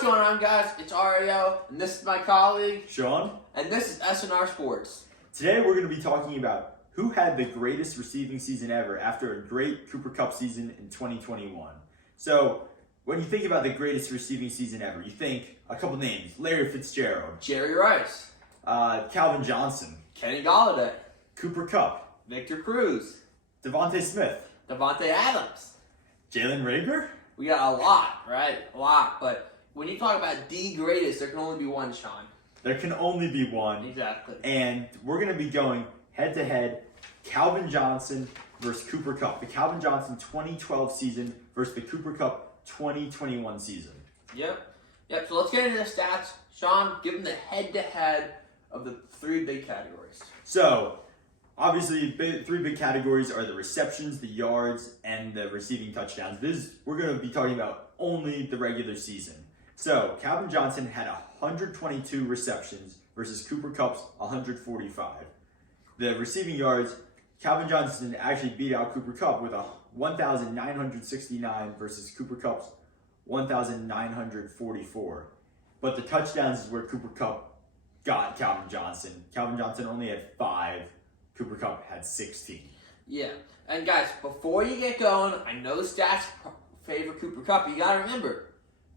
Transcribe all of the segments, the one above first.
What's going on, guys? It's Ariel, and this is my colleague, Sean. and this is SNR Sports. Today we're going to be talking about who had the greatest receiving season ever after a great Cooper Kupp season in 2021. So, when you think about the greatest receiving season ever, you think a couple names: Larry Fitzgerald, Jerry Rice, Calvin Johnson, Kenny Golladay, Cooper Kupp, Victor Cruz, Devontae Smith, Devontae Adams. Jalen Reagor. We got a lot, right? A lot. But when you talk about the greatest, there can only be one, Sean. There can only be one. Exactly. And we're going to be going head-to-head, Calvin Johnson versus Cooper Kupp. The Calvin Johnson 2012 season versus the Cooper Kupp 2021 season. Yep. So let's get into the stats. Sean, give them the head-to-head of the three big categories. So, obviously, three big categories are the receptions, the yards, and the receiving touchdowns. We're going to be talking about only the regular season. So, Calvin Johnson had 122 receptions versus Cooper Kupp's 145. The receiving yards, Calvin Johnson actually beat out Cooper Kupp with 1,969 versus Cooper Kupp's 1,944. But the touchdowns is where Cooper Kupp got Calvin Johnson. Calvin Johnson only had 5. Cooper Kupp had 16. Yeah. And guys, before you get going, I know the stats favor Cooper Kupp. You got to remember,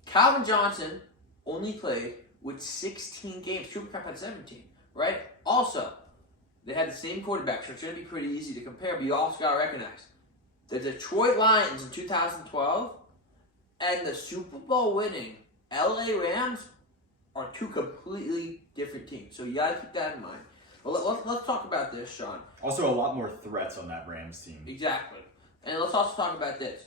Calvin Johnson only played with 16 games. Cooper Kupp had 17, right? Also, they had the same quarterback, so it's going to be pretty easy to compare, but you also got to recognize the Detroit Lions in 2012 and the Super Bowl winning LA Rams are two completely different teams. So you got to keep that in mind. Well, let's talk about this, Sean. Also, a lot more threats on that Rams team. Exactly. And let's also talk about this.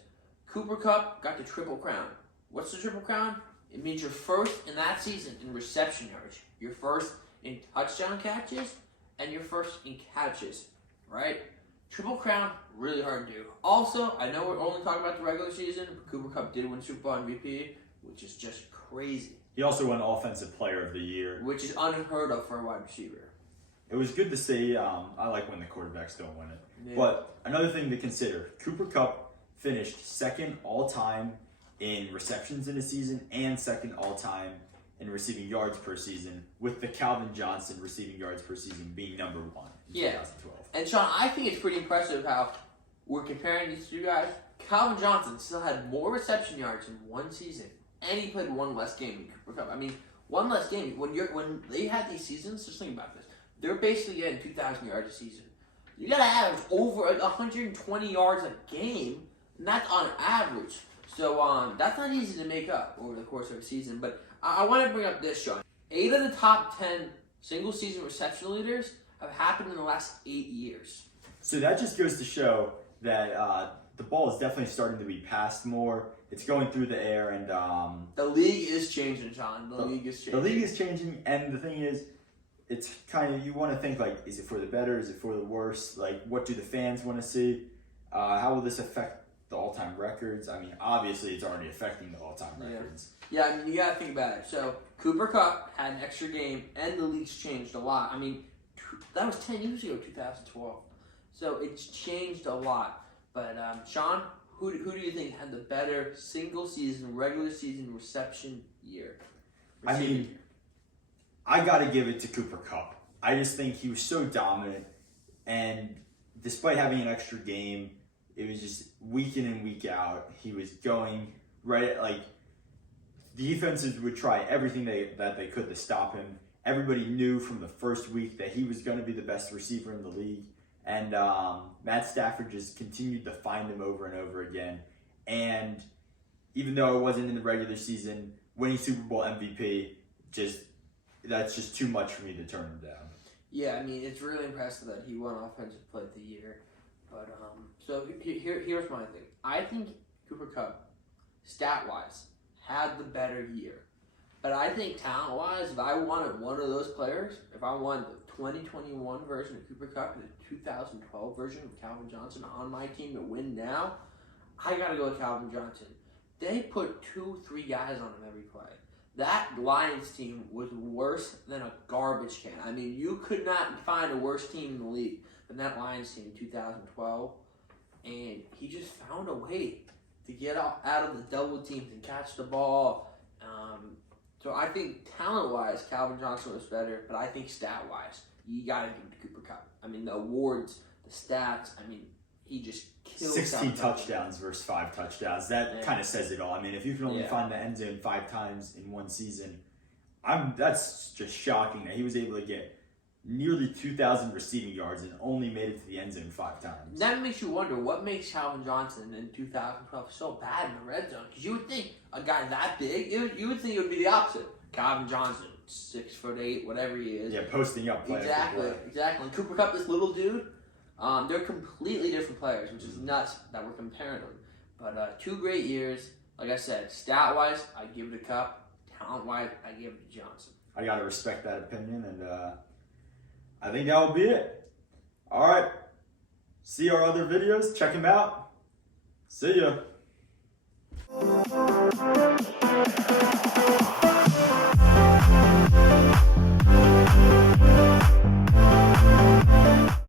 Cooper Kupp got the Triple Crown. What's the Triple Crown? It means you're first in that season in reception yards. You're first in touchdown catches, and you're first in catches, right? Triple Crown, really hard to do. Also, I know we're only talking about the regular season, but Cooper Kupp did win Super Bowl MVP, which is just crazy. He also won Offensive Player of the Year, Which is unheard of for a wide receiver. It was good to see. I like when the quarterbacks don't win it. Yeah. But another thing to consider, Cooper Kupp finished second all-time in receptions in a season and second all-time in receiving yards per season, with the Calvin Johnson receiving yards per season being number 1 in 2012. And Sean, I think it's pretty impressive how we're comparing these two guys. Calvin Johnson still had more reception yards in one season, and he played one less game than Cooper Kupp. I mean, one less game. When they had these seasons, just think about this. They're basically getting 2,000 yards a season. You got to average over 120 yards a game, and that's on average. So that's not easy to make up over the course of a season. But I want to bring up this, Sean. 8 of the top 10 single-season reception leaders have happened in the last 8 years. So that just goes to show that the ball is definitely starting to be passed more. It's going through the air, and the league is changing, John. The league is changing. The league is changing, and the thing is, it's kind of, you want to think, like, is it for the better? Is it for the worse? Like, what do the fans want to see? How will this affect the all-time records? I mean, obviously, it's already affecting the all-time records. Yeah, I mean, you got to think about it. So, Cooper Kupp had an extra game, and the league's changed a lot. I mean, that was 10 years ago, 2012. So, it's changed a lot. But, Sean, who do you think had the better single-season, regular season reception year? I mean, I got to give it to Cooper Kupp. I just think he was so dominant, and despite having an extra game, it was just week in and week out. He was going right, like, the defenses would try everything that they could to stop him. Everybody knew from the first week that he was going to be the best receiver in the league, and Matt Stafford just continued to find him over and over again. And even though it wasn't in the regular season, winning Super Bowl MVP, that's just too much for me to turn him down. Yeah, I mean, it's really impressive that he won Offensive Player of the Year. But, so here's my thing. I think Cooper Kupp, stat-wise, had the better year. But I think talent-wise, if I wanted one of those players, if I wanted the 2021 version of Cooper Kupp and the 2012 version of Calvin Johnson on my team to win now, I got to go with Calvin Johnson. They put 2-3 guys on him every play. That Lions team was worse than a garbage can. I mean, you could not find a worse team in the league than that Lions team in 2012. And he just found a way to get out of the double teams and catch the ball. So I think talent-wise, Calvin Johnson was better, but I think stat-wise, you got to give it to Cooper Kupp. I mean, the awards, the stats, I mean, he just killed 16 touchdowns versus 5 touchdowns. That kind of says it all. I mean, if you can only find the end zone 5 times in one season, that's just shocking that he was able to get nearly 2,000 receiving yards and only made it to the end zone 5 times. That makes you wonder what makes Calvin Johnson in 2012 so bad in the red zone. Because you would think a guy that big, you would think it would be the opposite. Calvin Johnson, 6'8", whatever he is. Yeah, posting up. Exactly. And Cooper Kupp, this little dude, they're completely different players, which is nuts that we're comparing them. But 2 great years. Like I said, stat-wise, I give it to Kupp. Talent-wise, I give it to Johnson. I got to respect that opinion, and I think that will be it. All right. See our other videos. Check them out. See ya.